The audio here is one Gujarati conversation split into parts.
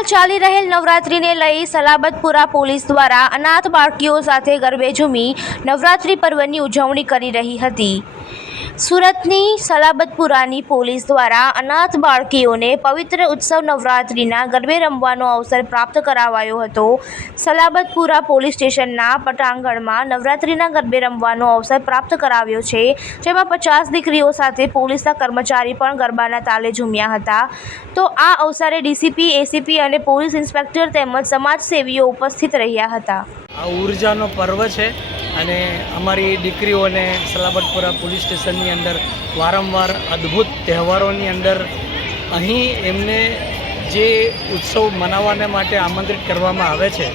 હાલ ચાલી રહેલ નવરાત્રીને લઈ સલાબતપુરા પોલીસ દ્વારા અનાથ બાળકીઓ સાથે ગરબે ઝૂમી નવરાત્રિ પર્વની ઉજવણી કરી રહી હતી. સુરતની સલાબતપુરાની પોલીસ દ્વારા અનાથ બાળકીઓને પવિત્ર ઉત્સવ નવરાત્રિના ગરબે રમવાનો અવસર પ્રાપ્ત કરાવાયો હતો. સલાબતપુરા પોલીસ સ્ટેશનના પટાંગણમાં નવરાત્રિના ગરબે રમવાનો અવસર પ્રાપ્ત કરાવ્યો છે, જેમાં પચાસ દીકરીઓ સાથે પોલીસના કર્મચારી પણ ગરબાના તાલે ઝૂમ્યા હતા. તો આ અવસરે ડીસીપી, એસીપી અને પોલીસ ઇન્સ્પેક્ટર તેમજ સમાજસેવીઓ ઉપસ્થિત રહ્યા હતા. આ ઉર્જાનો પર્વ છે. અને અમારી દીકરીઓને સલાબતપુરા પોલીસ સ્ટેશનની અંદર વારંવાર અદ્ભુત તહેવારોની અંદર અહીં એમને જે ઉત્સવ મનાવવાને માટે આમંત્રિત કરવામાં આવે છે.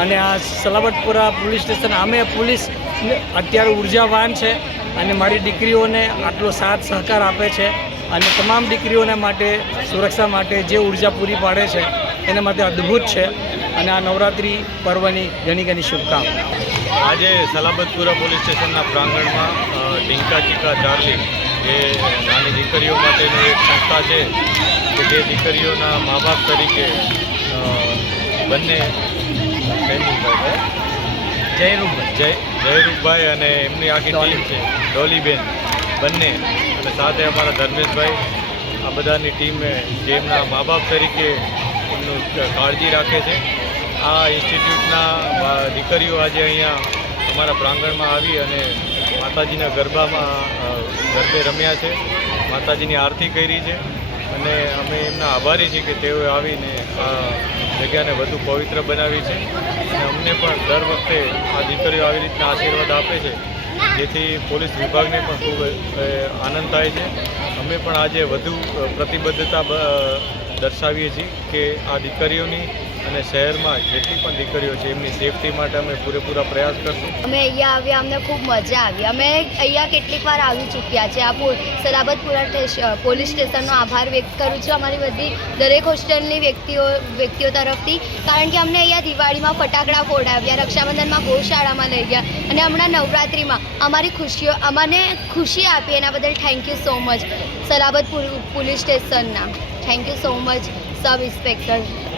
અને આ સલાબતપુરા પોલીસ સ્ટેશન, અમે પોલીસ અત્યારે ઉર્જાવાન છે અને મારી દીકરીઓને આટલો સાથ સહકાર આપે છે અને તમામ દીકરીઓને માટે, સુરક્ષા માટે જે ઊર્જા પૂરી પાડે છે, એના માટે અદ્ભુત છે. અને આ નવરાત્રિ પર્વની ઘણી ઘણી શુભકામના આજે સલાબતપુરા પોલીસ સ્ટેશનના પ્રાંગણમાં ઢીંકા ચીકા ચાર્લી એ નાની દીકરીઓ માટેની એક સંસ્થા છે કે જે દીકરીઓના મા બાપ તરીકે બંને જયરૂપભાઈ. જય જયરૂપભાઈ અને એમની આખી ટીમ છે ડોલીબેન બંને. અને સાથે અમારા ધર્મેશભાઈ આ બધાની ટીમે જે એમના મા બાપ તરીકે એમનું કાળજી રાખે છે. આ ઇન્સ્ટિટ્યૂટના દીકરીઓ આજે અહીંયા અમારા પ્રાંગણમાં આવી અને માતાજીના ગરબામાં ગરબે રમ્યા છે. માતાજીની આરતી કરી છે. અને અમે એમના આભારી છીએ કે તેઓએ આવીને આ જગ્યાને વધુ પવિત્ર બનાવી છે. અને અમને પણ દર વખતે આ દીકરીઓ આવી રીતના આશીર્વાદ આપે છે. જેથી પોલીસ વિભાગને પણ ખૂબ આનંદ થાય છે. અમે પણ આજે વધુ પ્રતિબદ્ધતા દર્શાવીએ છીએ કે આ દીકરીઓની અને શહેરમાં જેટલી પણ દીકરીઓ છે, એમની સેફટી માટે અમે પૂરેપૂરા પ્રયાસ કરશું. અમે અહીંયા આવ્યા, અમને ખૂબ મજા આવી. અમે અહીંયા કેટલીક વાર આવી ચૂક્યા છે. આ સલાબતપુરા પોલીસ સ્ટેશનનો આભાર વ્યક્ત કરું છું. અમારી બધી દરેક હોસ્ટેલની વ્યક્તિઓ વ્યક્તિઓ તરફથી. કારણ કે અમને અહીંયા દિવાળીમાં ફટાકડા ફોડાવ્યા, રક્ષાબંધનમાં ગૌશાળામાં લઈ ગયા અને હમણાં નવરાત્રિમાં અમારી ખુશીઓ અમને ખુશી આપી એના બદલ thank you so much Salabatpur police સ્ટેશનના. Thank you so much sub inspector